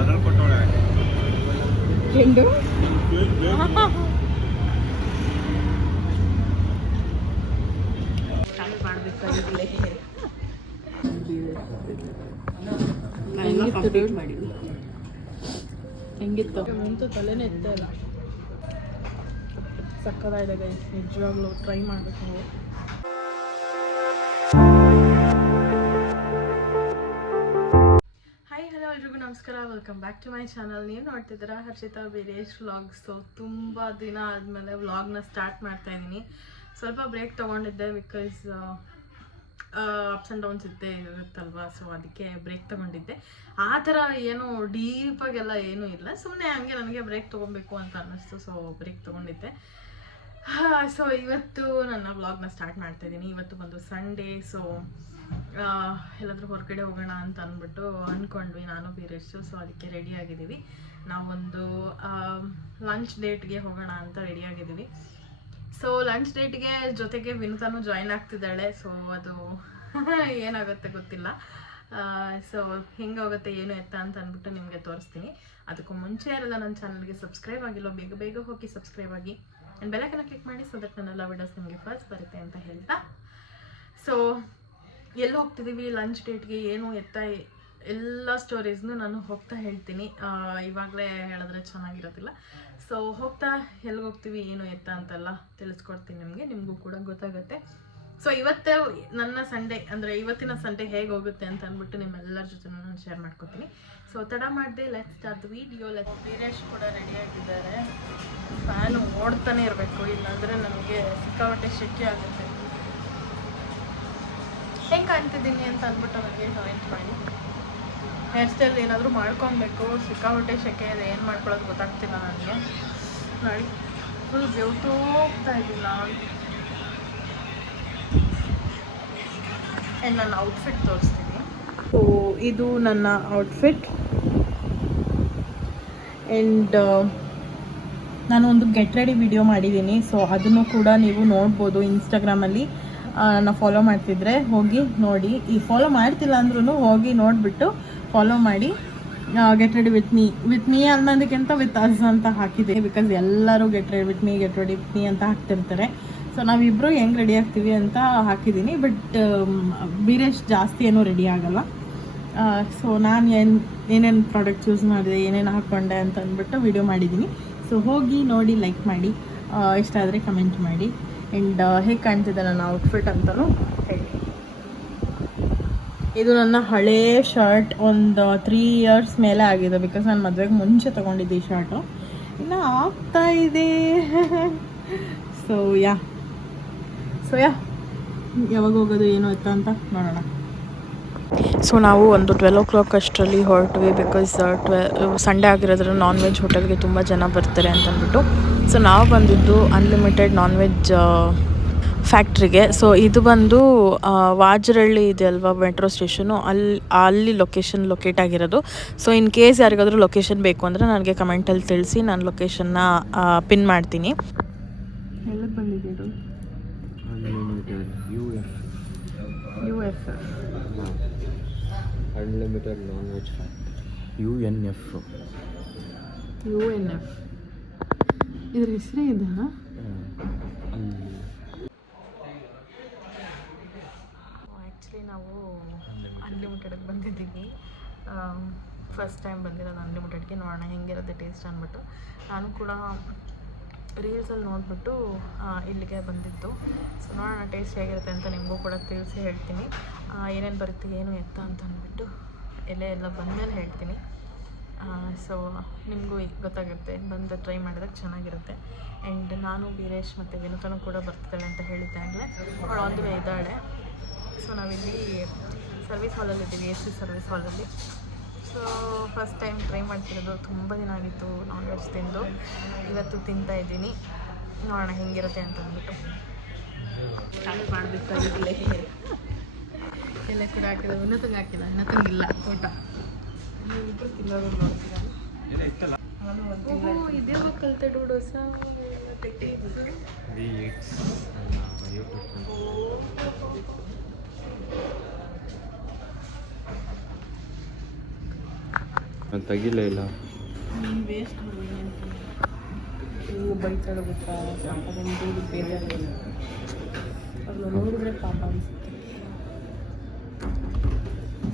ಅದ್ರಲ್ಲಿ ಕೊಟ್ಟವಳೆ ಚೆಂಡು ಹೆಂಗಿತ್ತು ಅಂತೂ ತಲೆನೇ ಇತ್ತ ಇಲ್ಲ ಸಕ್ಕದಾಗಿದೆ ನಿಜವಾಗ್ಲೂ ಟ್ರೈ ಮಾಡ್ಬೇಕು ನೀವು. ಹಾಯ್ ಹಲೋ ಎಲ್ರಿಗೂ ನಮಸ್ಕಾರ, welcome back to my channel. ನೀವು ನೋಡ್ತಿದ್ದೀರಾ ಹರ್ಷಿತಾ ವೀರೇಶ್ ವ್ಲಾಗ್ಸ್. ಸೊ ತುಂಬ ದಿನ ಆದಮೇಲೆ ವ್ಲಾಗ್ನ ಸ್ಟಾರ್ಟ್ ಮಾಡ್ತಾ ಇದ್ದೀನಿ. ಸ್ವಲ್ಪ ಬ್ರೇಕ್ ತೊಗೊಂಡಿದ್ದೆ ಬಿಕಾಸ್ ಅಪ್ಸ್ ಆ್ಯಂಡ್ ಡೌನ್ಸ್ ಇರುತ್ತಲ್ವ. ಸೊ ಅದಕ್ಕೆ ಬ್ರೇಕ್ ತೊಗೊಂಡಿದ್ದೆ. ಆ ಥರ ಏನು ಡೀಪಾಗೆಲ್ಲ ಏನೂ ಇಲ್ಲ, ಸುಮ್ಮನೆ ಹಂಗೆ ನನಗೆ ಬ್ರೇಕ್ ತೊಗೊಬೇಕು ಅಂತ ಅನ್ನಿಸ್ತು. ಸೊ ಬ್ರೇಕ್ ತೊಗೊಂಡಿದ್ದೆ. ಸೊ ಇವತ್ತು ನನ್ನ ವ್ಲಾಗ್ನ ಸ್ಟಾರ್ಟ್ ಮಾಡ್ತಾಯಿದ್ದೀನಿ. ಇವತ್ತು ಬಂದು ಸಂಡೇ. ಸೊ ಎಲ್ಲಾದರೂ ಹೊರಗಡೆ ಹೋಗೋಣ ಅಂತ ಅಂದ್ಬಿಟ್ಟು ಅಂದ್ಕೊಂಡ್ವಿ ನಾನು ವೀರೇಶು. ಸೊ ಅದಕ್ಕೆ ರೆಡಿ ಆಗಿದ್ದೀವಿ. ನಾವೊಂದು ಲಂಚ್ ಡೇಟ್ಗೆ ಹೋಗೋಣ ಅಂತ ರೆಡಿ ಆಗಿದ್ದೀವಿ. ಸೊ ಲಂಚ್ ಡೇಟ್ಗೆ ಜೊತೆಗೆ ವಿನುತಾನು ಜಾಯಿನ್ ಆಗ್ತಿದ್ದಾಳೆ. ಸೊ ಅದು ಏನಾಗುತ್ತೆ ಗೊತ್ತಿಲ್ಲ. ಸೊ ಹೆಂಗಾಗುತ್ತೆ ಏನು ಎತ್ತ ಅಂತ ಅಂದ್ಬಿಟ್ಟು ನಿಮಗೆ ತೋರಿಸ್ತೀನಿ. ಅದಕ್ಕೂ ಮುಂಚೆ ಯಾರೆಲ್ಲ ನನ್ನ ಚಾನಲ್ಗೆ ಸಬ್ಸ್ಕ್ರೈಬ್ ಆಗಿಲ್ಲ ಬೇಗ ಬೇಗ ಹೋಗಿ ಸಬ್ಸ್ಕ್ರೈಬ್ ಆಗಿ ಆ್ಯಂಡ್ ಬೆಲ್ಲೈಕನ್ನ ಕ್ಲಿಕ್ ಮಾಡಿ. ಸೊ ದಟ್ ನನ್ನೆಲ್ಲ ವಿಡಿಯೋಸ್ ನಿಮಗೆ ಫಸ್ಟ್ ಬರುತ್ತೆ ಅಂತ ಹೇಳ್ತಾ, ಸೊ ಎಲ್ಲಿ ಹೋಗ್ತಿದ್ದೀವಿ, ಲಂಚ್ ಡೇಟ್ಗೆ ಏನು ಎತ್ತ, ಎಲ್ಲ ಸ್ಟೋರೀಸ್ನು ನಾನು ಹೋಗ್ತಾ ಹೇಳ್ತೀನಿ. ಇವಾಗಲೇ ಹೇಳಿದ್ರೆ ಚೆನ್ನಾಗಿರೋದಿಲ್ಲ. ಸೊ ಹೋಗ್ತಾ ಎಲ್ಲಿಗೆ ಹೋಗ್ತೀವಿ ಏನು ಎತ್ತ ಅಂತೆಲ್ಲ ತಿಳಿಸ್ಕೊಡ್ತೀನಿ ನಿಮಗೂ ಕೂಡ ಗೊತ್ತಾಗುತ್ತೆ. ಸೊ ಇವತ್ತೇ ನನ್ನ ಸಂಡೇ ಅಂದರೆ ಇವತ್ತಿನ ಸಂಡೇ ಹೇಗೆ ಹೋಗುತ್ತೆ ಅಂತ ಅಂದ್ಬಿಟ್ಟು ನಿಮ್ಮೆಲ್ಲರ ಜೊತೆ ನಾನು ಶೇರ್ ಮಾಡ್ಕೊತೀನಿ. ಸೊ ತಡ ಮಾಡಿದೆ, let's start the video. Veeresh ಕೂಡ ರೆಡಿ ಆಗಿದ್ದಾರೆ. ಫ್ಯಾನು ಓಡ್ತಾನೆ ಇರಬೇಕು, ಇಲ್ಲಾಂದರೆ ನಮಗೆ ಸಿಕ್ಕಾಪಟ್ಟೆ ಶೆಕೆ ಆಗುತ್ತೆ. ಹೆಂಗೆ ಕಾಣ್ತಿದ್ದೀನಿ ಅಂತ ಅಂದ್ಬಿಟ್ಟು ನನಗೆ ಕಮೆಂಟ್ ಮಾಡಿ. ಹೇರ್ ಸ್ಟೈಲ್ ಏನಾದರೂ ಮಾಡ್ಕೊಬೇಕು, ಸಿಕ್ಕಾಪಟ್ಟೆ ಶೆಕೆ ಇದೆ, ಏನು ಮಾಡ್ಕೊಳ್ಳೋದು ಗೊತ್ತಾಗ್ತಿಲ್ಲ ನನಗೆ. ನೋಡಿ ಫುಲ್ ಬೆವ್ತು ಹೋಗ್ತಾ ಇದ್ದೀನಿ ನಾನು. ಆ್ಯಂಡ್ ನನ್ನ ಔಟ್ಫಿಟ್ ತೋರಿಸ್ತೀನಿ. ಸೊ ಇದು ನನ್ನ ಔಟ್ಫಿಟ್. ಆ್ಯಂಡ್ ನಾನು ಒಂದು ಗೆಟ್ ರೆಡಿ ವಿಡಿಯೋ ಮಾಡಿದ್ದೀನಿ. ಸೊ ಅದನ್ನು ಕೂಡ ನೀವು ನೋಡ್ಬೋದು ಇನ್ಸ್ಟಾಗ್ರಾಮಲ್ಲಿ. ನಾನು ಫಾಲೋ ಮಾಡ್ತಿದ್ರೆ ಹೋಗಿ ನೋಡಿ. ಈ ಫಾಲೋ ಮಾಡ್ತಿಲ್ಲ ಅಂದ್ರೂ ಹೋಗಿ ನೋಡಿಬಿಟ್ಟು ಫಾಲೋ ಮಾಡಿ. ಗೆಟ್ ರೆಡಿ ವಿತ್ ಮೀ ಅನ್ನೋದಕ್ಕಿಂತ ವಿತ್ ಅಸ್ ಅಂತ ಹಾಕಿದೆ. ಬಿಕಾಸ್ ಎಲ್ಲರೂ ಗೆಟ್ ರೆಡಿ ವಿತ್ ಮೀ ಅಂತ ಹಾಕ್ತಿರ್ತಾರೆ. ಸೊ ನಾವಿಬ್ಬರು ಹೆಂಗೆ ರೆಡಿ ಆಗ್ತೀವಿ ಅಂತ ಹಾಕಿದ್ದೀನಿ. ಬಟ್ ವೀರೇಶ್ ಜಾಸ್ತಿ ಏನೂ ರೆಡಿ ಆಗಲ್ಲ. ಸೊ ನಾನು ಏನೇನು ಪ್ರಾಡಕ್ಟ್ಸ್ ಯೂಸ್ ಮಾಡಿದೆ, ಏನೇನು ಹಾಕ್ಕೊಂಡೆ ಅಂತ ಅಂದ್ಬಿಟ್ಟು ವಿಡಿಯೋ ಮಾಡಿದ್ದೀನಿ. ಸೊ ಹೋಗಿ ನೋಡಿ, ಲೈಕ್ ಮಾಡಿ, ಇಷ್ಟ ಆದರೆ ಕಮೆಂಟ್ ಮಾಡಿ. ಆ್ಯಂಡ್ ಹೇಗೆ ಕಾಣ್ತಿದೆ ನನ್ನ ಔಟ್ಫಿಟ್ ಅಂತಲೂ ಹೇಳಿ. ಇದು ನನ್ನ ಹಳೇ ಶರ್ಟ್. ಒಂದು 3 years ಮೇಲೆ ಆಗಿದೆ. ಬಿಕಾಸ್ ನಾನು ಮದುವೆಗೆ ಮುಂಚೆ ತೊಗೊಂಡಿದ್ದೆ ಈ ಶರ್ಟು. ಇನ್ನು ಆಗ್ತಾ ಇದೆ. ಸೊ ಯಾ ಯಾವಾಗ ಹೋಗೋದು ಏನು ಎತ್ತ ಅಂತ ನೋಡೋಣ. ಸೊ ನಾವು ಒಂದು 12 o'clock ಅಷ್ಟರಲ್ಲಿ ಹೊರಟ್ವಿ. ಬಿಕಾಸ್ ಸಂಡೇ ಆಗಿರೋದ್ರಿಂದ ನಾನ್ ವೆಜ್ ಹೋಟೆಲ್ಗೆ ತುಂಬ ಜನ ಬರ್ತಾರೆ ಅಂತ ಅಂದ್ಬಿಟ್ಟು. ಸೊ ನಾವು ಬಂದಿದ್ದು ಅನ್ಲಿಮಿಟೆಡ್ ನಾನ್ ವೆಜ್ ಫ್ಯಾಕ್ಟ್ರಿಗೆ. ಸೊ ಇದು ಬಂದು ವಾಜರಳ್ಳಿ ಇದೆ ಅಲ್ವಾ ಮೆಟ್ರೋ ಸ್ಟೇಷನು, ಅಲ್ಲಿ ಲೊಕೇಟ್ ಆಗಿರೋದು. ಸೊ ಇನ್ ಕೇಸ್ ಯಾರಿಗಾದ್ರೂ ಲೊಕೇಶನ್ ಬೇಕು ಅಂದರೆ ನನಗೆ ಕಮೆಂಟಲ್ಲಿ ತಿಳಿಸಿ, ನಾನು ಲೊಕೇಶನ್ನ ಪಿನ್ ಮಾಡ್ತೀನಿ. ಎಲ್ಲಿಗೆ ಬಂದಿದ್ದೀರು? UF unlimited non veg factory, UNF. ಇದ್ರ ಹೆಸರೇ ಇದೆ. ಆ್ಯಕ್ಚುಲಿ ನಾವು ಅನ್ಲಿಮಿಟೆಡ್ಗೆ ಬಂದಿದ್ದೀವಿ. ಫಸ್ಟ್ ಟೈಮ್ ಬಂದಿರೋದು ಅನ್ಲಿಮಿಟೆಡ್ಗೆ. ನೋಡೋಣ ಹೆಂಗಿರುತ್ತೆ ಟೇಸ್ಟ್ ಅಂದ್ಬಿಟ್ಟು. ನಾನು ಕೂಡ ರೀಲ್ಸಲ್ಲಿ ನೋಡಿಬಿಟ್ಟು ಇಲ್ಲಿಗೆ ಬಂದಿದ್ದು. ಸೊ ನೋಡೋಣ ಟೇಸ್ಟ್ ಹೇಗಿರುತ್ತೆ ಅಂತ ನಿಮಗೂ ಕೂಡ ತಿಳಿಸಿ ಹೇಳ್ತೀನಿ. ಏನೇನು ಬರುತ್ತೆ ಏನು ಎತ್ತ ಅಂತ ಅಂದ್ಬಿಟ್ಟು ಎಲ್ಲ ಬಂದಮೇಲೆ ಹೇಳ್ತೀನಿ. ಸೊ ನಿಮಗೂ ಗೊತ್ತಾಗುತ್ತೆ, ಬಂದು ಟ್ರೈ ಮಾಡಿದಾಗ ಚೆನ್ನಾಗಿರುತ್ತೆ. ಆ್ಯಂಡ್ ನಾನು ವೀರೇಶ್ ಮತ್ತು ವಿನುತಾನು ಕೂಡ ಬರ್ತಿದ್ದಾಳೆ ಅಂತ ಹೇಳಿದ್ದೆ ಆಗಲೇ. ಅವಳು ಆನ್ ದಿ ವೇ ಇದ್ದಾಳೆ. ಸೊ ನಾವಿಲ್ಲಿ ಸರ್ವಿಸ್ ಹಾಲಲ್ಲಿದ್ದೀವಿ, AC ಸರ್ವಿಸ್ ಹಾಲಲ್ಲಿ. ಸೊ ಫಸ್ಟ್ ಟೈಮ್ ಟ್ರೈ ಮಾಡ್ತಿರೋದು. ತುಂಬ ದಿನ ಆಗಿತ್ತು ನಾನ್ ವೆಜ್ ತಿಂದು. ಇವತ್ತು ತಿಂತಾಯಿದ್ದೀನಿ. ನೋಡೋಣ ಹೆಂಗಿರುತ್ತೆ ಅಂತ ಅಂದ್ಬಿಟ್ಟು. ಚಾಲು ಮಾಡಬೇಕಾಗಿರಲಿಲ್ಲ. ಎಲ್ಲ ಕೂಡ ಹಾಕಿದ, ಇನ್ನೊತ್ತಂಗೆ ಹಾಕಿಲ್ಲ, ಇನ್ನೊತ್ತಂಗಿಲ್ಲ ಊಟ. ನೀವಿಬ್ಬರು ತಿನ್ನೋದು ನೋಡ್ತೀರಾ? ಇದೇ ಕಲಿತೆ ಡೂಡೋಸ ಅದು ತೆಗಿಲೇ ಇಲ್ಲ. ನೀನು ವೇಸ್ಟ್ ನೀವು ಬೈತಾಳೆ ಗೊತ್ತಾ, ಅದೊಂದು ಬೇಜಾರು. ಅವ್ರನ್ನ ನೋಡಿದ್ರೆ ಪಾಪ ಅನಿಸುತ್ತೆ.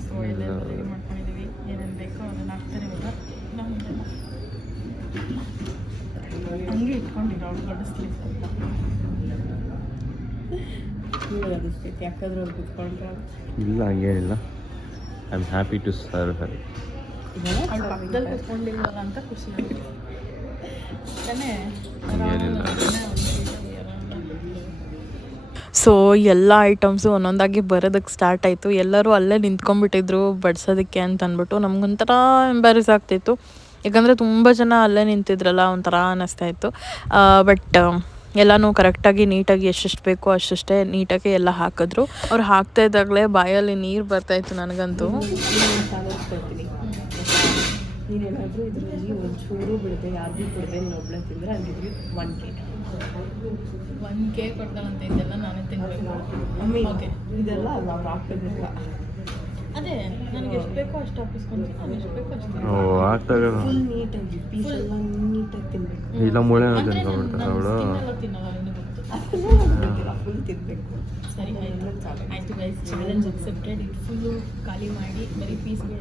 ಸೊ ಎಲ್ಲ ರೆಡಿ ಮಾಡ್ಕೊಂಡಿದ್ದೀವಿ, ಏನೇನು ಬೇಕೋ ಅದನ್ನು ಹಾಕ್ತಾರೆ ಇವಾಗ. ಹಂಗೆ ಇಟ್ಕೊಂಡಿರೋ ಅವ್ಳು ಬಡಿಸ್ಲಿ ಸ್ವಲ್ಪ ಅನಿಸ್ತೈತಿ, ಯಾಕಂದ್ರೆ ಅವ್ರು ಕುತ್ಕೊಂಡ್ರೆ ಇಲ್ಲ ಹಂಗೇನಿಲ್ಲ. I am happy to serve her. ಅವ್ಳು ಪಕ್ಕದಲ್ಲಿ ಕುತ್ಕೊಂಡಿಲ್ವಲ್ಲ ಅಂತ ಖುಷಿ ಆಗುತ್ತೆ. ಸೊ ಎಲ್ಲ ಐಟಮ್ಸು ಒಂದೊಂದಾಗಿ ಬರೋದಕ್ಕೆ ಸ್ಟಾರ್ಟ್ ಆಯಿತು. ಎಲ್ಲರೂ ಅಲ್ಲೇ ನಿಂತ್ಕೊಂಡ್ಬಿಟ್ಟಿದ್ರು ಬಡ್ಸೋದಕ್ಕೆ ಅಂತ ಅಂದ್ಬಿಟ್ಟು ನಮ್ಗೊಂಥರ ಎಂಬ್ಯಾರೆಸ್ ಆಗ್ತಾಯಿತ್ತು. ಯಾಕಂದರೆ ತುಂಬ ಜನ ಅಲ್ಲೇ ನಿಂತಿದ್ರಲ್ಲ, ಒಂಥರ ಅನ್ನಿಸ್ತಾ ಇತ್ತು. ಬಟ್ ಎಲ್ಲನೂ ಕರೆಕ್ಟಾಗಿ ನೀಟಾಗಿ ಎಷ್ಟೆಷ್ಟು ಬೇಕೋ ಅಷ್ಟಷ್ಟೇ ನೀಟಾಗಿ ಎಲ್ಲ ಹಾಕಿದ್ರು. ಅವ್ರು ಹಾಕ್ತಾ ಇದ್ದಾಗಲೇ ಬಾಯಲ್ಲಿ ನೀರು ಬರ್ತಾಯಿತ್ತು ನನಗಂತೂ. ನೀನೇನಾದರೂ ಇದರಲ್ಲಿ ಒಂಚೂರು ಬಿಡದೆ ಯಾರಿಗೂ ಕೊಡದೆ ನೀನು ಒಬ್ಬಳೆ ತಿಂದರೆ ಅಲ್ಲಿದ್ವಿ 1K ಕೊಡ್ತಾಳಂತ. ಇದೆಲ್ಲ ನಾನೇ ತಿನ್ನಬೇಕು. ಓಕೆ, ಇದೆಲ್ಲ ನಾವು ಹಾಕೋದಿಲ್ಲ. ಅದೇ ನನಗೆ ಎಷ್ಟು ಬೇಕೋ ಅಷ್ಟು ಹಾಕಿಸ್ಕೊಂತೀನಿ, ನಾನು ಎಷ್ಟು ಬೇಕೋ ಅಷ್ಟು ಫುಲ್ ನೀಟಾಗಿ ಪೀಸ್ ಎಲ್ಲ ನೀಟಾಗಿ ತಿನ್ನಬೇಕು. ಇಲ್ಲ ಮೂಳೆ ತಿನ್ಕೊಂಡ್ಬಿಡ್ತಾರೆ ಅವಳು. ತಿನ್ನಲ್ಲ, ನಿನಗೆ ಗೊತ್ತು. ಫುಲ್ ತಿನ್ನಬೇಕು. ಸರಿ ಆಯಿತು ಗೈಸ್, ಚಾಲೆಂಜ್ ಅಕ್ಸೆಪ್ಟೆಡ್. ಇದು ಫುಲ್ಲು ಖಾಲಿ ಮಾಡಿ ಬರೀ ಪೀಸ್ಗಳು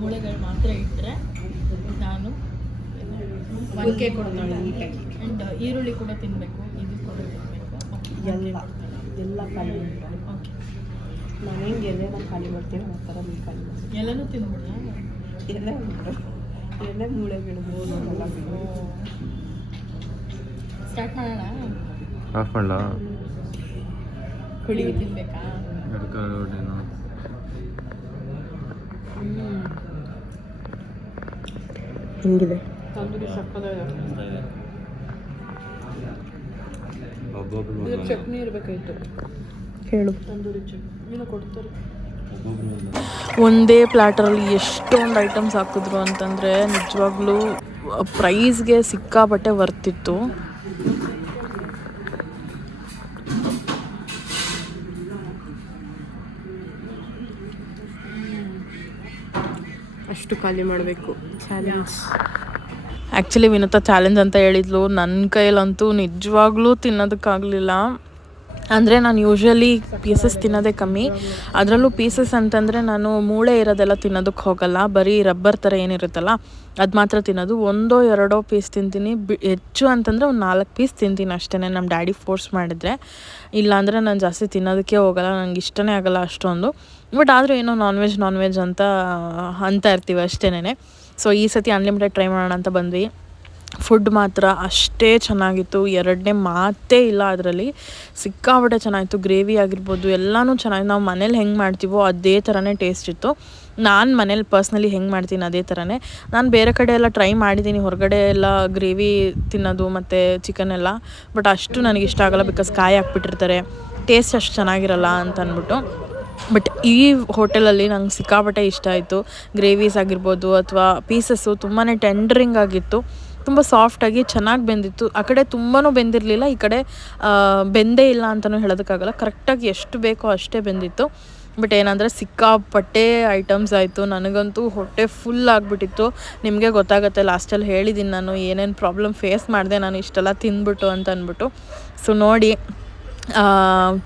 ಮೂಳೆಗಳು ಮಾತ್ರ ಇಟ್ಟರೆ ನಾನು 1K ಕೊಡ್ತಾಳೆ ನೀಟಾಗಿ. ಆ್ಯಂಡ್ ಈರುಳ್ಳಿ ಕೂಡ ತಿನ್ನಬೇಕು, ಇದು ಕೂಡ ತಿನ್ನಬೇಕು. ಎಲ್ಲ ಖಾಲಿ ಮಾಡ್ತಾಳೆ. ಓಕೆ, ನಾನು ಹೆಂಗೆ ಎಲೆನ ಖಾಲಿ ಮಾಡ್ತೀನಿ ಆ ಥರ ನೀವು ಖಾಲಿ ಮಾಡಿ. ಎಲ್ಲನೂ ತಿನ್ಬಿಡಲ್ಲ, ಎಲೆ ಮೂಳೆಗಳು ಎಲ್ಲ ಸ್ಟಾರ್ಟ್ ಮಾಡೋಣ. ಆಫ್ ಮಾಡಲ? ಹುಡುಗಿ ತಿನ್ಬೇಕಾ? ಹೆಂಗಿದೆ ತಂದೂರಿ? ಸಕ್ಕತ್ತಾಗಿದೆ. ಚಟ್ನಿ ಇರಬೇಕಾಯ್ತು. ಹೇಳು. ತಂದೂರಿ ಚಟ್ನಿ ಕೊಡ್ತಾರೆ. ಒಂದೇ ಪ್ಲ್ಯಾಟರಲ್ಲಿ ಎಷ್ಟೊಂದು ಐಟಮ್ಸ್ ಹಾಕಿದ್ರು ಅಂತಂದರೆ ನಿಜವಾಗ್ಲೂ ಪ್ರೈಸ್ಗೆ ಸಿಕ್ಕಾಪಟ್ಟೆ ವರ್ತಿತ್ತು. ಅಷ್ಟು ಖಾಲಿ ಮಾಡಬೇಕು. ಚಾಲೆಂಜ್. ಆ್ಯಕ್ಚುಲಿ ವಿನುತಾ ಚಾಲೆಂಜ್ ಅಂತ ಹೇಳಿದ್ಲು. ನನ್ನ ಕೈಯಲ್ಲಂತೂ ನಿಜವಾಗ್ಲೂ ತಿನ್ನೋದಕ್ಕಾಗಲಿಲ್ಲ. ಅಂದರೆ ನಾನು ಯೂಶ್ವಲಿ ಪೀಸಸ್ ತಿನ್ನೋದೇ ಕಮ್ಮಿ. ಅದರಲ್ಲೂ ಪೀಸಸ್ ಅಂತಂದರೆ ನಾನು ಮೂಳೆ ಇರೋದೆಲ್ಲ ತಿನ್ನೋದಕ್ಕೆ ಹೋಗಲ್ಲ. ಬರೀ ರಬ್ಬರ್ ಥರ ಏನಿರುತ್ತಲ್ಲ ಅದು ಮಾತ್ರ ತಿನ್ನೋದು. 1-2 ಪೀಸ್ ತಿಂತೀನಿ. ಹೆಚ್ಚು ಅಂತಂದರೆ ಒಂದು 4 ಪೀಸ್ ತಿಂತೀನಿ ಅಷ್ಟೇ, ನಮ್ಮ ಡ್ಯಾಡಿ ಫೋರ್ಸ್ ಮಾಡಿದರೆ. ಇಲ್ಲಾಂದರೆ ನಾನು ಜಾಸ್ತಿ ತಿನ್ನೋದಕ್ಕೆ ಹೋಗಲ್ಲ, ನನಗೆ ಇಷ್ಟನೇ ಆಗಲ್ಲ ಅಷ್ಟೊಂದು. ಬಟ್ ಆದರೂ ಏನೋ ನಾನ್ ವೆಜ್ ಅಂತ ಇರ್ತೀವಿ ಅಷ್ಟೇನೆ. ಸೊ ಈ ಸತಿ ಅನ್ಲಿಮಿಟೆಡ್ ಟ್ರೈ ಮಾಡೋಣ ಅಂತ ಬಂದ್ವಿ. ಫುಡ್ ಮಾತ್ರ ಅಷ್ಟೇ ಚೆನ್ನಾಗಿತ್ತು, ಎರಡನೇ ಮಾತೇ ಇಲ್ಲ. ಅದರಲ್ಲಿ ಸಿಕ್ಕಾಪಟ್ಟೆ ಚೆನ್ನಾಗಿತ್ತು. ಗ್ರೇವಿ ಆಗಿರ್ಬೋದು ಎಲ್ಲನೂ ಚೆನ್ನಾಗಿ ನಾವು ಮನೇಲಿ ಹೆಂಗೆ ಮಾಡ್ತೀವೋ ಅದೇ ಥರನೇ ಟೇಸ್ಟ್ ಇತ್ತು. ನಾನು ಮನೇಲಿ ಪರ್ಸ್ನಲಿ ಹೆಂಗೆ ಮಾಡ್ತೀನಿ ಅದೇ ಥರನೇ. ನಾನು ಬೇರೆ ಕಡೆ ಎಲ್ಲ ಟ್ರೈ ಮಾಡಿದ್ದೀನಿ, ಹೊರಗಡೆ ಎಲ್ಲ ಗ್ರೇವಿ ತಿನ್ನೋದು ಮತ್ತು ಚಿಕನ್ ಎಲ್ಲ. ಬಟ್ ಅಷ್ಟು ನನಗೆ ಇಷ್ಟ ಆಗೋಲ್ಲ, ಬಿಕಾಸ್ ಕಾಯಿ ಹಾಕ್ಬಿಟ್ಟಿರ್ತಾರೆ, ಟೇಸ್ಟ್ ಅಷ್ಟು ಚೆನ್ನಾಗಿರಲ್ಲ ಅಂತ ಅಂದ್ಬಿಟ್ಟು. ಬಟ್ ಈ ಹೋಟೆಲಲ್ಲಿ ನಂಗೆ ಸಿಕ್ಕಾಪಟ್ಟೆ ಇಷ್ಟ ಆಯಿತು. ಗ್ರೇವೀಸ್ ಆಗಿರ್ಬೋದು ಅಥವಾ ಪೀಸಸ್ಸು ತುಂಬಾ ಟೆಂಡರಿಂಗ್ ಆಗಿತ್ತು, ತುಂಬ ಸಾಫ್ಟಾಗಿ ಚೆನ್ನಾಗಿ ಬೆಂದಿತ್ತು. ಆ ಕಡೆ ತುಂಬಾ ಬೆಂದಿರಲಿಲ್ಲ, ಈ ಕಡೆ ಬೆಂದೇ ಇಲ್ಲ ಅಂತಲೂ ಹೇಳೋದಕ್ಕಾಗಲ್ಲ. ಕರೆಕ್ಟಾಗಿ ಎಷ್ಟು ಬೇಕೋ ಅಷ್ಟೇ ಬೆಂದಿತ್ತು. ಬಟ್ ಏನಂದರೆ ಸಿಕ್ಕಾಪಟ್ಟೆ ಐಟಮ್ಸ್ ಆಯಿತು. ನನಗಂತೂ ಹೊಟ್ಟೆ ಫುಲ್ ಆಗಿಬಿಟ್ಟಿತ್ತು. ನಿಮಗೆ ಗೊತ್ತಾಗುತ್ತೆ, ಲಾಸ್ಟಲ್ಲಿ ಹೇಳಿದ್ದೀನಿ ನಾನು ಏನೇನು ಪ್ರಾಬ್ಲಮ್ ಫೇಸ್ ಮಾಡಿದೆ ನಾನು ಇಷ್ಟೆಲ್ಲ ತಿಂದ್ಬಿಟ್ಟು ಅಂತ ಅಂದ್ಬಿಟ್ಟು. ಸೊ ನೋಡಿ,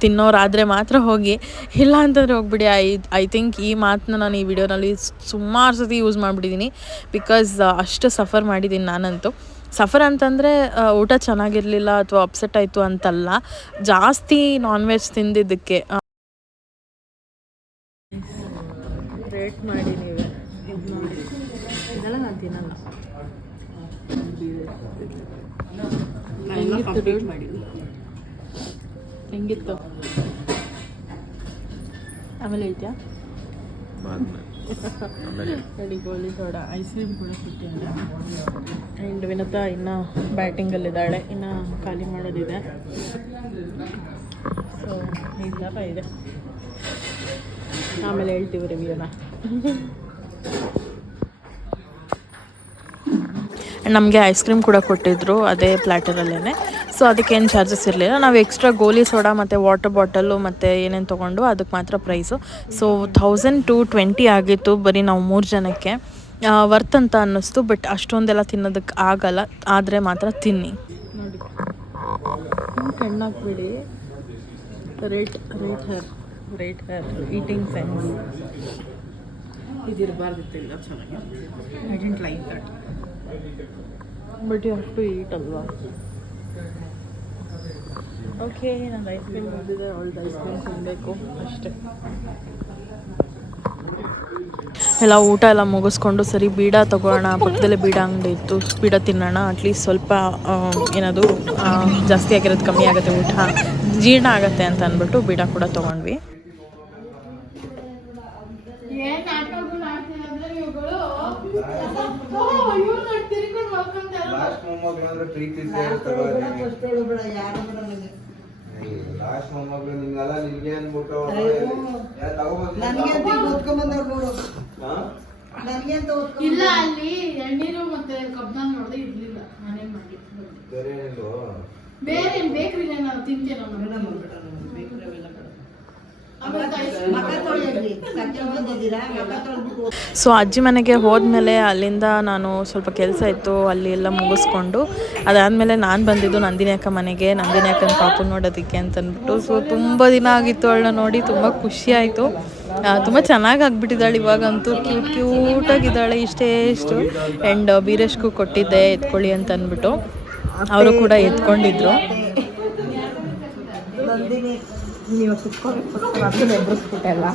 ತಿನ್ನೋರಾದರೆ ಮಾತ್ರ ಹೋಗಿ, ಇಲ್ಲ ಅಂತಂದರೆ ಹೋಗ್ಬಿಡಿ. ಐ ಥಿಂಕ್ ಈ ಮಾತನ್ನ ನಾನು ಈ ವಿಡಿಯೋನಲ್ಲಿ ಸುಮಾರು ಸತಿ ಯೂಸ್ ಮಾಡಿಬಿಟ್ಟಿದ್ದೀನಿ. ಬಿಕಾಸ್ ಅಷ್ಟು ಸಫರ್ ಮಾಡಿದ್ದೀನಿ ನಾನಂತೂ. ಸಫರ್ ಅಂತಂದರೆ ಊಟ ಚೆನ್ನಾಗಿರಲಿಲ್ಲ ಅಥವಾ ಅಪ್ಸೆಟ್ ಆಯಿತು ಅಂತಲ್ಲ, ಜಾಸ್ತಿ ನಾನ್ ವೆಜ್ ತಿಂದಿದ್ದಕ್ಕೆ. ರೇಟ್ ಮಾಡಿ ನೀವೇ ಇದು ಮಾಡಿ, ಇದೆಲ್ಲ ನಾನು ತಿನ್ನಲ್ಲ. ಹೆಂಗಿತ್ತು ಆಮೇಲೆ ಹೇಳ್ತೀಯಾ? ನೋಡಿ, ಗೋಲಿ ಸೋಡಾ, ಐಸ್ ಕ್ರೀಮ್ ಕೂಡ ಕೊಟ್ಟಿದ್ದಾರೆ. ಆ್ಯಂಡ್ ವಿನುತಾ ಇನ್ನೂ ಬ್ಯಾಟಿಂಗಲ್ಲಿದ್ದಾಳೆ, ಇನ್ನು ಖಾಲಿ ಮಾಡೋದಿದೆ. ಸೊ ಇದೆಲ್ಲ ಇದೆ, ಆಮೇಲೆ ಹೇಳ್ತೀವಿ ರಿವ್ಯೂನ. ನಮಗೆ ಐಸ್ ಕ್ರೀಮ್ ಕೂಡ ಕೊಟ್ಟಿದ್ದರು ಅದೇ ಪ್ಲ್ಯಾಟರಲ್ಲೇ. ಸೊ ಅದಕ್ಕೇನು ಚಾರ್ಜಸ್ ಇರಲಿಲ್ಲ. ನಾವು ಎಕ್ಸ್ಟ್ರಾ ಗೋಲಿ ಸೋಡಾ ಮತ್ತು ವಾಟರ್ ಬಾಟಲು ಮತ್ತು ಏನೇನು ತೊಗೊಂಡು ಅದಕ್ಕೆ ಮಾತ್ರ ಪ್ರೈಸು. ಸೊ 1220 ಆಗಿತ್ತು ಬರೀ ನಾವು 3 ಜನಕ್ಕೆ. ವರ್ತ್ ಅಂತ ಅನ್ನಿಸ್ತು. ಬಟ್ ಅಷ್ಟೊಂದೆಲ್ಲ ತಿನ್ನೋದಕ್ಕೆ ಆಗಲ್ಲ, ಆದರೆ ಮಾತ್ರ ತಿನ್ನಿ. ನೋಡಿ ಕಣ್ಣಾಕ್ಬಿಡಿ. ರೇಟ್ ಹೇರ್ ಈಟಿಂಗ್ ಸೆನ್ಸ್ ಇದಿರಬಾರ್ದಿತ್ತು. ಇಲ್ಲ ಚೆನ್ನಾಗಿರುತ್ತೆ. I didn't like that, but you have to eat ಅಲ್ವಾ. ಓಕೆ, ನಂದು ಐಸ್ ಕ್ರೀಮ್ ಬಂದಿದೆ. ಅವಳ್ದು ಐಸ್ ಕ್ರೀಮ್ ತಿನ್ನಬೇಕು ಅಷ್ಟೇ. ಎಲ್ಲ ಊಟ ಎಲ್ಲ ಮುಗಿಸ್ಕೊಂಡು ಸರಿ ಬೀಡ ತೊಗೊಳ್ಳೋಣ, ಪಕ್ಕದಲ್ಲೇ ಬೀಡ ಅಂಗಡಿ ಇತ್ತು, ಬೀಡ ತಿನ್ನೋಣ. ಅಟ್ಲೀಸ್ಟ್ ಸ್ವಲ್ಪ ಏನದು ಜಾಸ್ತಿ ಆಗಿರೋದು ಕಮ್ಮಿ ಆಗುತ್ತೆ, ಊಟ ಜೀರ್ಣ ಆಗುತ್ತೆ ಅಂತ ಅಂದ್ಬಿಟ್ಟು ಬೀಡ ಕೂಡ ತೊಗೊಂಡ್ವಿ. ಇಲ್ಲ ಅಲ್ಲಿ ಎಣ್ಣೀರು ಮತ್ತೆ ಕಬ್ಬನ ನೋಡದೆ ಇರ್ಲಿಲ್ಲ. ನಾನೇನ್ ಮಾಡಿ ಬೇರೆ ಏನ್ ಬೇಕ್ರಿ ನಾನು ತಿಂತೇನೋ. ಸೊ ಅಜ್ಜಿ ಮನೆಗೆ ಹೋದ್ಮೇಲೆ ಅಲ್ಲಿಂದ ನಾನು ಸ್ವಲ್ಪ ಕೆಲಸ ಇತ್ತು, ಅಲ್ಲಿ ಎಲ್ಲ ಮುಗಿಸ್ಕೊಂಡು ಅದಾದಮೇಲೆ ನಾನು ಬಂದಿದ್ದು ನಂದಿನಿ ಅಕ್ಕ ಮನೆಗೆ, ನಂದಿನಿ ಅಕ್ಕನ ಪಾಪು ನೋಡೋದಕ್ಕೆ ಅಂತಂದ್ಬಿಟ್ಟು. ಸೊ ತುಂಬ ದಿನ ಆಗಿತ್ತು ಅವಳನ್ನ ನೋಡಿ, ತುಂಬ ಖುಷಿ ಆಯಿತು. ತುಂಬ ಚೆನ್ನಾಗಿ ಆಗಿಬಿಟ್ಟಿದ್ದಾಳೆ ಇವಾಗಂತೂ, ಕ್ಯೂಟಾಗಿದ್ದಾಳೆ. ಇಷ್ಟು ಆ್ಯಂಡ್ ಬೀರೇಶ್ಗೂ ಕೊಟ್ಟಿದ್ದೆ ಎತ್ಕೊಳ್ಳಿ ಅಂತ ಅಂದ್ಬಿಟ್ಟು, ಅವರು ಕೂಡ ಎತ್ಕೊಂಡಿದ್ರು. ನೀವು ಸುತ್ಕೋಬೇಕು, ಎಬ್ಬರಿಸ್ಬಿಟ್ಟೆಲ್ಲ.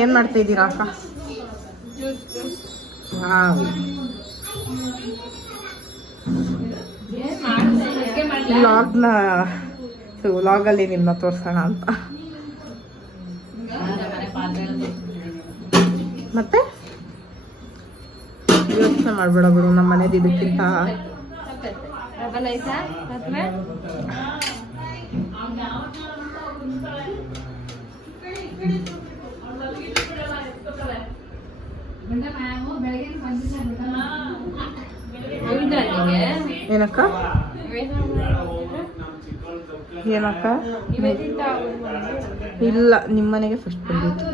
ಏನು ಮಾಡ್ತಾಯಿದ್ದೀರಾ ಅಕ್ಕ? ವ್ಲಾಗಲ್ಲಿ ನಿಮ್ಮನ್ನ ತೋರಿಸೋಣ ಅಂತ. ಮತ್ತೆ ಯೋಚನೆ ಮಾಡಬೇಡ ಬಿಡು, ನಮ್ಮ ಮನೇದು ಇದಕ್ಕಿಂತ ಏನಕ್ಕ ಇಲ್ಲ, ನಿಮ್ಮನೆಗೆ ಫಸ್ಟ್ ಬಂದಿತ್ತು.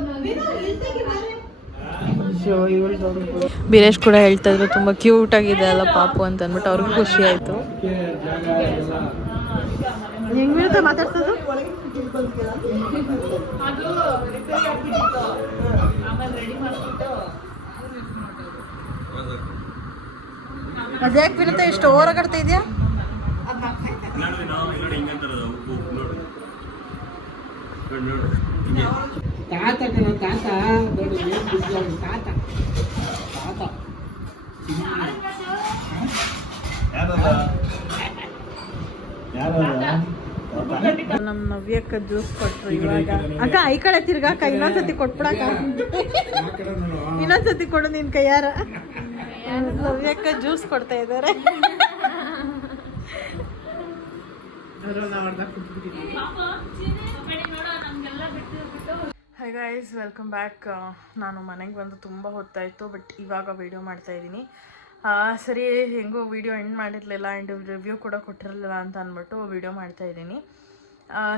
ಬೀರೇಶ್ ಕೂಡ ಹೇಳ್ತಾ ಇದ್ರು ತುಂಬ ಕ್ಯೂಟ್ ಆಗಿದೆ ಅಲ್ಲ ಪಾಪು ಅಂತ ಅಂದ್ಬಿಟ್ಟು, ಅವ್ರಿಗೂ ಖುಷಿ ಆಯಿತು. ಹೆಂಗಿರುತ್ತೆ ಮಾತಾಡ್ಸೋದು? ಅದ್ಯಾಕೆ ಬೀರುತ್ತೆ, ಎಷ್ಟು ಓವರಾಗಡ್ತಾ ಇದೆಯಾ? ನಮ್ಮ ನವ್ಯಕ್ಕ ಜ್ಯೂಸ್ ಕೊಟ್ರು ಇವಾಗ. ಅಕ್ಕ ಈ ಕಡೆ ತಿರ್ಗಾಕ, ಇನ್ನೊಂದ್ಸತಿ ಕೊಟ್ಬಿಡಕ, ಇನ್ನೊಂದ್ಸತಿ ಕೊಡು ನಿನ್ ಕೈಯಾರ. ನವ್ಯಕ್ಕ ಜ್ಯೂಸ್ ಕೊಡ್ತಾ ಇದ್ದಾರೆ. High guys, welcome back. ನಾನು ಮನೆಗೆ ಬಂದು ತುಂಬ ಹೊತ್ತಾಯಿತು, ಬಟ್ ಇವಾಗ ವೀಡಿಯೋ ಮಾಡ್ತಾಯಿದ್ದೀನಿ. ಸರಿ, ಹೆಂಗೋ ವೀಡಿಯೋ ಎಂಡ್ ಮಾಡಿರಲಿಲ್ಲ ಆ್ಯಂಡ್ ರಿವ್ಯೂ ಕೂಡ ಕೊಟ್ಟಿರಲಿಲ್ಲ ಅಂತ ಅಂದ್ಬಿಟ್ಟು ವೀಡಿಯೋ ಮಾಡ್ತಾಯಿದ್ದೀನಿ.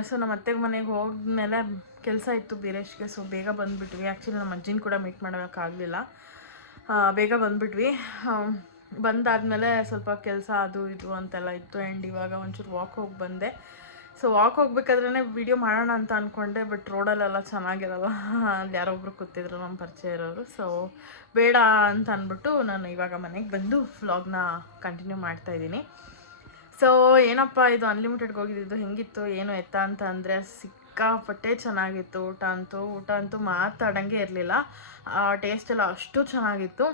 ಸೊ ನಮ್ಮ ಅತ್ತೆಗೆ ಮನೆಗೆ ಹೋದ್ಮೇಲೆ ಕೆಲಸ ಇತ್ತು ಬೀರೇಶ್ಗೆ, ಸೊ ಬೇಗ ಬಂದುಬಿಟ್ವಿ. ಆ್ಯಕ್ಚುಲಿ ನಮ್ಮ ಅಜ್ಜಿನ ಕೂಡ ಮೀಟ್ ಮಾಡೋಕ್ಕಾಗಲಿಲ್ಲ, ಬೇಗ ಬಂದುಬಿಟ್ವಿ. ಬಂದಾದಮೇಲೆ ಸ್ವಲ್ಪ ಕೆಲಸ ಅದು ಇದು ಅಂತೆಲ್ಲ ಇತ್ತು ಆ್ಯಂಡ್ ಇವಾಗ ಒಂಚೂರು ವಾಕ್ ಹೋಗಿ ಬಂದೆ. ಸೊ ವಾಕ್ ಹೋಗ್ಬೇಕಾದ್ರೇ ವೀಡಿಯೋ ಮಾಡೋಣ ಅಂತ ಅಂದ್ಕೊಂಡೆ, ಬಟ್ ರೋಡಲ್ಲೆಲ್ಲ ಚೆನ್ನಾಗಿರಲ್ಲ, ಅಲ್ಲಿ ಯಾರೊಬ್ಬರು ಕೂತಿದ್ರು ನಮ್ಮ ಪರಿಚಯ ಇರೋರು. ಸೊ ಬೇಡ ಅಂತ ಅಂದ್ಬಿಟ್ಟು ನಾನು ಇವಾಗ ಮನೆಗೆ ಬಂದು ವ್ಲಾಗ್ನ ಕಂಟಿನ್ಯೂ ಮಾಡ್ತಾಯಿದ್ದೀನಿ. ಸೊ ಏನಪ್ಪ ಇದು ಅನ್ಲಿಮಿಟೆಡ್ಗೆ ಹೋಗಿದ್ದು ಹೆಂಗಿತ್ತು ಏನು ಎತ್ತ ಅಂತ ಅಂದರೆ, ಸಿಕ್ಕಾಪಟ್ಟೆ ಚೆನ್ನಾಗಿತ್ತು. ಊಟ ಅಂತೂ ಮಾತಾಡೋಂಗೆ ಇರಲಿಲ್ಲ. ಟೇಸ್ಟ್ ಎಲ್ಲ ಅಷ್ಟು ಚೆನ್ನಾಗಿತ್ತು.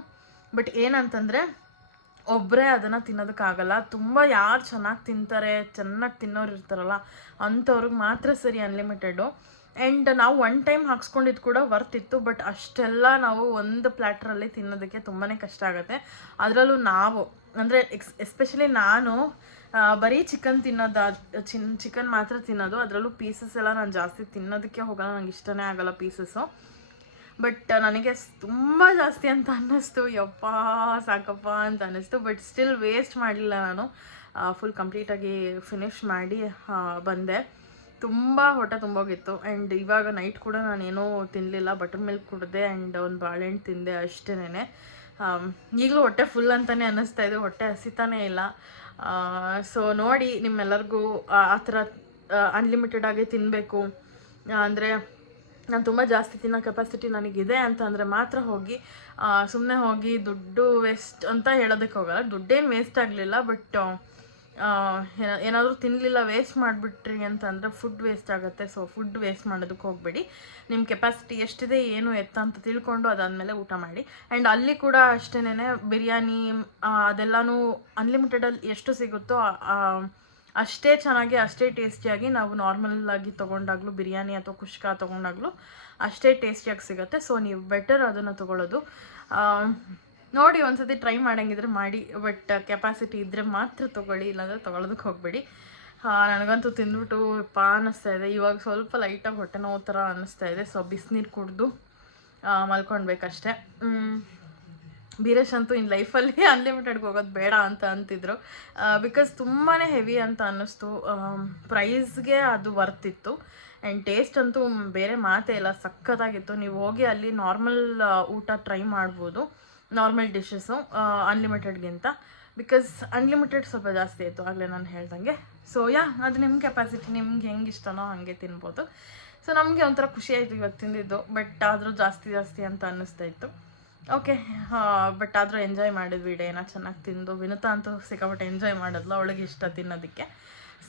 ಬಟ್ ಏನಂತಂದರೆ ಒಬ್ಬರೇ ಅದನ್ನು ತಿನ್ನೋದಕ್ಕಾಗಲ್ಲ. ತುಂಬ ಯಾರು ಚೆನ್ನಾಗಿ ತಿಂತಾರೆ, ಚೆನ್ನಾಗಿ ತಿನ್ನೋರು ಇರ್ತಾರಲ್ಲ ಅಂಥವ್ರಿಗೆ ಮಾತ್ರ ಸರಿ ಅನ್ಲಿಮಿಟೆಡು. ಆ್ಯಂಡ್ ನಾವು ಒನ್ ಟೈಮ್ ಹಾಕ್ಸ್ಕೊಂಡಿದ್ದು ಕೂಡ ವರ್ತಿತ್ತು. ಬಟ್ ಅಷ್ಟೆಲ್ಲ ನಾವು ಒಂದು ಪ್ಲ್ಯಾಟ್ರಲ್ಲಿ ತಿನ್ನೋದಕ್ಕೆ ತುಂಬಾ ಕಷ್ಟ ಆಗುತ್ತೆ. ಅದರಲ್ಲೂ ನಾವು ಅಂದರೆ ಎಸ್ಪೆಷಲಿ ನಾನು ಬರೀ ಚಿಕನ್ ತಿನ್ನೋದು, ಚಿಕನ್ ಮಾತ್ರ ತಿನ್ನೋದು. ಅದರಲ್ಲೂ ಪೀಸಸ್ ಎಲ್ಲ ನಾನು ಜಾಸ್ತಿ ತಿನ್ನೋದಕ್ಕೆ ಹೋಗಲ್ಲ, ನಂಗೆ ಇಷ್ಟನೇ ಆಗೋಲ್ಲ ಪೀಸಸ್ಸು. ಬಟ್ ನನಗೆ ತುಂಬ ಜಾಸ್ತಿ ಅಂತ ಅನ್ನಿಸ್ತು, ಯಪ್ಪ ಸಾಕಪ್ಪ ಅಂತ ಅನ್ನಿಸ್ತು. ಬಟ್ ಸ್ಟಿಲ್ ವೇಸ್ಟ್ ಮಾಡಲಿಲ್ಲ, ನಾನು ಫುಲ್ ಕಂಪ್ಲೀಟಾಗಿ ಫಿನಿಷ್ ಮಾಡಿ ಬಂದೆ. ತುಂಬ ಹೊಟ್ಟೆ ತುಂಬೋಗಿತ್ತು. ಆ್ಯಂಡ್ ಇವಾಗ ನೈಟ್ ಕೂಡ ನಾನೇನೂ ತಿನ್ನಲಿಲ್ಲ, ಬಟರ್ ಮಿಲ್ಕ್ ಕುಡಿದೆ ಆ್ಯಂಡ್ ಒಂದು ಬಾಳೆಹಣ್ಣು ತಿಂದೆ ಅಷ್ಟೇನೆ. ಈಗಲೂ ಹೊಟ್ಟೆ ಫುಲ್ ಅಂತಲೇ ಅನ್ನಿಸ್ತಾ ಇದೆ, ಹೊಟ್ಟೆ ಹಸಿತಾನೇ ಇಲ್ಲ. ಸೊ ನೋಡಿ, ನಿಮ್ಮೆಲ್ಲರಿಗೂ ಆ ಥರ ಅನ್ಲಿಮಿಟೆಡ್ ಆಗಿ ತಿನ್ನಬೇಕು ಅಂದರೆ, ನಾನು ತುಂಬ ಜಾಸ್ತಿ ತಿನ್ನೋ ಕೆಪಾಸಿಟಿ ನನಗಿದೆ ಅಂತ ಅಂದರೆ ಮಾತ್ರ ಹೋಗಿ. ಸುಮ್ಮನೆ ಹೋಗಿ ದುಡ್ಡು ವೇಸ್ಟ್ ಅಂತ ಹೇಳೋದಕ್ಕೆ ಹೋಗಲ್ಲ, ದುಡ್ಡೇನು ವೇಸ್ಟ್ ಆಗಲಿಲ್ಲ, ಬಟ್ ಏನಾದರೂ ತಿನ್ನಲಿಲ್ಲ ವೇಸ್ಟ್ ಮಾಡಿಬಿಟ್ರಿ ಅಂತಂದರೆ ಫುಡ್ ವೇಸ್ಟ್ ಆಗುತ್ತೆ. ಸೊ ಫುಡ್ ವೇಸ್ಟ್ ಮಾಡೋದಕ್ಕೆ ಹೋಗಬೇಡಿ. ನಿಮ್ಮ ಕೆಪಾಸಿಟಿ ಎಷ್ಟಿದೆ ಏನು ಎತ್ತ ಅಂತ ತಿಳ್ಕೊಂಡು ಅದಾದಮೇಲೆ ಊಟ ಮಾಡಿ. ಆ್ಯಂಡ್ ಅಲ್ಲಿ ಕೂಡ ಅಷ್ಟೇನೆ ಬಿರಿಯಾನಿ ಅದೆಲ್ಲನೂ ಅನ್ಲಿಮಿಟೆಡಲ್ಲಿ ಎಷ್ಟು ಸಿಗುತ್ತೋ ಅಷ್ಟೇ ಚೆನ್ನಾಗಿ ಅಷ್ಟೇ ಟೇಸ್ಟಿಯಾಗಿ ನಾವು ನಾರ್ಮಲಾಗಿ ತೊಗೊಂಡಾಗಲೂ ಬಿರಿಯಾನಿ ಅಥವಾ ಕುಷ್ಕಾ ತೊಗೊಂಡಾಗಲೂ ಅಷ್ಟೇ ಟೇಸ್ಟಿಯಾಗಿ ಸಿಗುತ್ತೆ. ಸೊ ನೀವು ಬೆಟರ್ ಅದನ್ನು ತೊಗೊಳ್ಳೋದು. ನೋಡಿ ಒಂದ್ಸತಿ ಟ್ರೈ ಮಾಡಂಗಿದ್ರೆ ಮಾಡಿ, ಬಟ್ ಕೆಪಾಸಿಟಿ ಇದ್ದರೆ ಮಾತ್ರ ತೊಗೊಳ್ಳಿ, ಇಲ್ಲಾಂದರೆ ತೊಗೊಳೋದಕ್ಕೆ ಹೋಗಬೇಡಿ. ನನಗಂತೂ ತಿಂದ್ಬಿಟ್ಟು ಅನ್ನಿಸ್ತಾ ಇದೆ. ಇವಾಗ ಸ್ವಲ್ಪ ಲೈಟಾಗಿ ಹೊಟ್ಟೆ ನೋವು ಥರ ಅನ್ನಿಸ್ತಾ ಇದೆ. ಸೊ ಬಿಸಿನೀರು ಕುಡಿದು ಮಲ್ಕೊಳ್ಬೇಕಷ್ಟೆ. ಬೀರೇಶ್ ಅಂತೂ ಇನ್ನು ಲೈಫಲ್ಲಿ ಅನ್ಲಿಮಿಟೆಡ್ಗೆ ಹೋಗೋದು ಬೇಡ ಅಂತ ಅಂತಿದ್ರು, ಬಿಕಾಸ್ ತುಂಬಾ ಹೆವಿ ಅಂತ ಅನ್ನಿಸ್ತು. ಪ್ರೈಸ್ಗೆ ಅದು ವರ್ತಿತ್ತು. ಆ್ಯಂಡ್ ಟೇಸ್ಟ್ ಅಂತೂ ಬೇರೆ ಮಾತೇ ಇಲ್ಲ, ಸಖತ್ತಾಗಿತ್ತು. ನೀವು ಹೋಗಿ ಅಲ್ಲಿ ನಾರ್ಮಲ್ ಊಟ ಟ್ರೈ ಮಾಡ್ಬೋದು, ನಾರ್ಮಲ್ ಡಿಶಸ್ಸು ಅನ್ಲಿಮಿಟೆಡ್ಗಿಂತ. ಬಿಕಾಸ್ ಅನ್ಲಿಮಿಟೆಡ್ ಸ್ವಲ್ಪ ಜಾಸ್ತಿ ಆಯಿತು ಆಗಲೇ ನಾನು ಹೇಳ್ದಂಗೆ. ಸೊ ಅದು ನಿಮ್ಮ ಕೆಪಾಸಿಟಿ, ನಿಮ್ಗೆ ಹೆಂಗೆ ಇಷ್ಟನೋ ಹಾಗೆ ತಿನ್ಬೋದು. ಸೊ ನಮಗೆ ಒಂಥರ ಖುಷಿ ಆಯಿತು ಇವತ್ತು ತಿಂದಿದ್ದು, ಬಟ್ ಆದರೂ ಜಾಸ್ತಿ ಅಂತ ಅನ್ನಿಸ್ತಾ ಇತ್ತು. ಓಕೆ, ಬಟ್ ಆದರೂ ಎಂಜಾಯ್ ಮಾಡಿದ್ವಿ ಡೇನ, ಚೆನ್ನಾಗಿ ತಿಂದು. ವಿನುತಾ ಅಂತೂ ಸಿಕ್ಕಾಪಟ್ಟೆ ಎಂಜಾಯ್ ಮಾಡಿದ್ಲು, ಅವಳಿಗೆ ಇಷ್ಟ ತಿನ್ನೋದಕ್ಕೆ.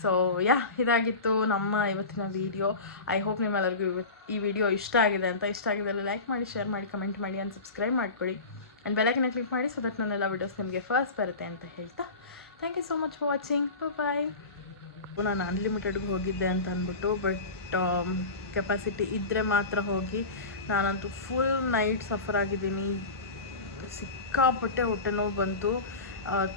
ಸೊ ಇದಾಗಿತ್ತು ನಮ್ಮ ಇವತ್ತಿನ ವೀಡಿಯೋ. ಐ ಹೋಪ್ ನಿಮ್ಮೆಲ್ಲರಿಗೂ ಈ ವಿಡಿಯೋ ಇಷ್ಟ ಆಗಿದೆ ಅಂತ. ಇಷ್ಟ ಆಗಿದ್ದಲ್ಲಿ ಲೈಕ್ ಮಾಡಿ, ಶೇರ್ ಮಾಡಿ, ಕಮೆಂಟ್ ಮಾಡಿ ಆ್ಯಂಡ್ ಸಬ್ಸ್ಕ್ರೈಬ್ ಮಾಡ್ಕೊಳ್ಳಿ. ಆ್ಯಂಡ್ ಬೆಲ್ಲೈಕನ್ನ ಕ್ಲಿಕ್ ಮಾಡಿ, ಸೊ ದಟ್ ನನ್ನೆಲ್ಲ ವೀಡಿಯೋಸ್ ನಿಮಗೆ ಫಸ್ಟ್ ಬರುತ್ತೆ ಅಂತ ಹೇಳ್ತಾ, thank you so much for watching. Bye. ನಾನು ಅನ್ಲಿಮಿಟೆಡ್ಗೆ ಹೋಗಿದ್ದೆ ಅಂತ ಅಂದ್ಬಿಟ್ಟು, ಬಟ್ ಕೆಪಾಸಿಟಿ ಇದ್ದರೆ ಮಾತ್ರ ಹೋಗಿ. ನಾನಂತೂ ಫುಲ್ ನೈಟ್ ಸಫರ್ ಆಗಿದ್ದೀನಿ, ಸಿಕ್ಕಾಪಟ್ಟೆ ಹೊಟ್ಟೆ ನೋವು ಬಂತು,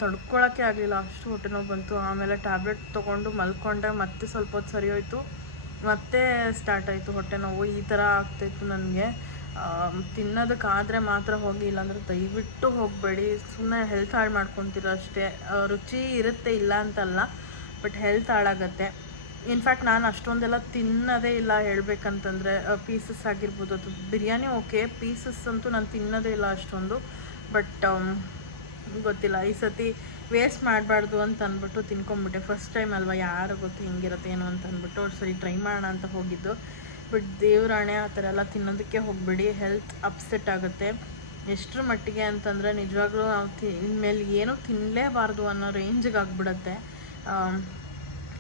ತಡ್ಕೊಳಕ್ಕೆ ಆಗಲಿಲ್ಲ, ಅಷ್ಟು ಹೊಟ್ಟೆ ನೋವು ಬಂತು. ಆಮೇಲೆ ಟ್ಯಾಬ್ಲೆಟ್ ತೊಗೊಂಡು ಮಲ್ಕೊಂಡೆ, ಮತ್ತೆ ಸ್ವಲ್ಪ ಹೊತ್ತು ಸರಿ ಹೋಯಿತು, ಮತ್ತೆ ಸ್ಟಾರ್ಟ್ ಆಯಿತು ಹೊಟ್ಟೆ ನೋವು. ಈ ಥರ ಆಗ್ತಾಯಿತ್ತು ನನಗೆ. ತಿನ್ನೋದಕ್ಕಾದರೆ ಮಾತ್ರ ಹೋಗಿ, ಇಲ್ಲಾಂದರೆ ದಯವಿಟ್ಟು ಹೋಗಬೇಡಿ. ಸುಮ್ಮನೆ ಹೆಲ್ತ್ ಹಾಳು ಮಾಡ್ಕೊತೀರ ಅಷ್ಟೇ. ರುಚಿ ಇರುತ್ತೆ, ಇಲ್ಲ ಅಂತಲ್ಲ, ಬಟ್ ಹೆಲ್ತ್ ಹಾಳಾಗತ್ತೆ. ಇನ್ಫ್ಯಾಕ್ಟ್ ನಾನು ಅಷ್ಟೊಂದೆಲ್ಲ ತಿನ್ನೋದೇ ಇಲ್ಲ ಹೇಳ್ಬೇಕಂತಂದರೆ. ಪೀಸಸ್ ಆಗಿರ್ಬೋದು, ಅದು ಬಿರಿಯಾನಿ ಓಕೆ, ಪೀಸಸ್ ಅಂತೂ ನಾನು ತಿನ್ನೋದೇ ಇಲ್ಲ ಅಷ್ಟೊಂದು. ಬಟ್ ಗೊತ್ತಿಲ್ಲ, ಈ ಸತಿ ವೇಸ್ಟ್ ಮಾಡಬಾರ್ದು ಅಂತ ಅಂದ್ಬಿಟ್ಟು ತಿನ್ಕೊಂಬಿಟ್ಟೆ. ಫಸ್ಟ್ ಟೈಮ್ ಅಲ್ವಾ, ಯಾರು ಗೊತ್ತು ಹೆಂಗಿರುತ್ತೆ ಏನು ಅಂತ ಅಂದ್ಬಿಟ್ಟು ಸರಿ ಟ್ರೈ ಮಾಡೋಣ ಅಂತ ಹೋಗಿದ್ದು. ಬಟ್ ದೇವ್ರಾಣೆ ಆ ಥರ ಎಲ್ಲ ತಿನ್ನೋದಕ್ಕೆ ಹೋಗಬೇಡಿ, ಹೆಲ್ತ್ ಅಪ್ಸೆಟ್ ಆಗುತ್ತೆ. ಎಷ್ಟರ ಮಟ್ಟಿಗೆ ಅಂತಂದರೆ ನಿಜವಾಗ್ಲೂ ನಾವು ಇನ್ಮೇಲೆ ಏನೂ ತಿನ್ನಲೇಬಾರ್ದು ಅನ್ನೋ ರೇಂಜಿಗೆ ಆಗಿಬಿಡತ್ತೆ.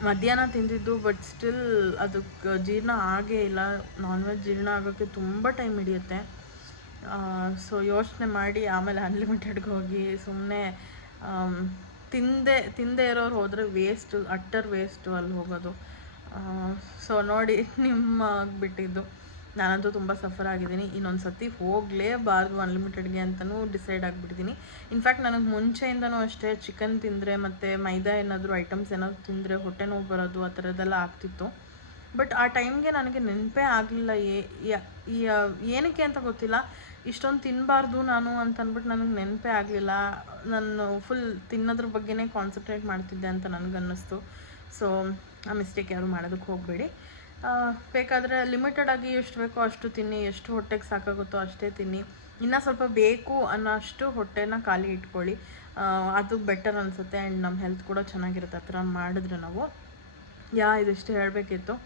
ಮಧ್ಯಾಹ್ನ ತಿಂದಿದ್ದು, ಬಟ್ ಸ್ಟಿಲ್ ಅದಕ್ಕೆ ಜೀರ್ಣ ಆಗೇ ಇಲ್ಲ. ನಾನ್ ವೆಜ್ ಜೀರ್ಣ ಆಗೋಕ್ಕೆ ತುಂಬ ಟೈಮ್ ಹಿಡಿಯುತ್ತೆ. ಸೊ ಯೋಚನೆ ಮಾಡಿ ಆಮೇಲೆ ಅನ್ಲಿಮಿಟೆಡ್ಗೆ ಹೋಗಿ. ಸುಮ್ಮನೆ ತಿಂದೇ ಇರೋರು ಹೋದರೆ ವೇಸ್ಟು, ಅಟ್ಟರ್ ವೇಸ್ಟು ಅಲ್ಲಿ ಹೋಗೋದು. ಸೊ ನೋಡಿ, ಬಿಟ್ಟಿದ್ದು. ನಾನಂತೂ ತುಂಬ ಸಫರ್ ಆಗಿದ್ದೀನಿ. ಇನ್ನೊಂದು ಸತಿ ಹೋಗಲೇಬಾರ್ದು ಅನ್ಲಿಮಿಟೆಡ್ಗೆ ಅಂತಲೂ ಡಿಸೈಡ್ ಆಗಿಬಿಟ್ಟಿದ್ದೀನಿ. ಇನ್ಫ್ಯಾಕ್ಟ್ ನನಗೆ ಮುಂಚೆಯಿಂದನೂ ಅಷ್ಟೇ ಚಿಕನ್ ತಿಂದರೆ ಮತ್ತು ಮೈದಾ ಏನಾದರೂ ಐಟಮ್ಸ್ ಏನಾದರೂ ತಿಂದರೆ ಹೊಟ್ಟೆ ನೋವು ಬರೋದು ಆ ಥರದ್ದೆಲ್ಲ ಆಗ್ತಿತ್ತು. ಬಟ್ ಆ ಟೈಮ್ಗೆ ನನಗೆ ನೆನಪೇ ಆಗಲಿಲ್ಲ, ಏನಕ್ಕೆ ಅಂತ ಗೊತ್ತಿಲ್ಲ. ಇಷ್ಟೊಂದು ತಿನ್ನಬಾರ್ದು ನಾನು ಅಂತ ಅಂದ್ಬಿಟ್ಟು ನನಗೆ ನೆನಪೇ ಆಗಲಿಲ್ಲ. ನಾನು ಫುಲ್ ತಿನ್ನೋದ್ರ ಬಗ್ಗೆನೇ ಕಾನ್ಸಂಟ್ರೇಟ್ ಮಾಡ್ತಿದ್ದೆ ಅಂತ ನನಗನ್ನಿಸ್ತು. ಸೊ ಆ ಮಿಸ್ಟೇಕ್ ಯಾರು ಮಾಡೋದಕ್ಕೆ ಹೋಗಬೇಡಿ. ಬೇಕಾದರೆ ಲಿಮಿಟೆಡಾಗಿ ಎಷ್ಟು ಬೇಕೋ ಅಷ್ಟು ತಿನ್ನಿ, ಎಷ್ಟು ಹೊಟ್ಟೆಗೆ ಸಾಕಾಗುತ್ತೋ ಅಷ್ಟೇ ತಿನ್ನಿ. ಇನ್ನೂ ಸ್ವಲ್ಪ ಬೇಕು ಅನ್ನೋ ಅಷ್ಟು ಹೊಟ್ಟೆನ ಖಾಲಿ ಇಟ್ಕೊಳ್ಳಿ, ಅದು ಬೆಟರ್ ಅನಿಸುತ್ತೆ. ಆ್ಯಂಡ್ ನಮ್ಮ ಹೆಲ್ತ್ ಕೂಡ ಚೆನ್ನಾಗಿರುತ್ತೆ ಆ ಥರ ಮಾಡಿದ್ರೆ ನಾವು. ಇದಿಷ್ಟು ಹೇಳಬೇಕಿತ್ತು.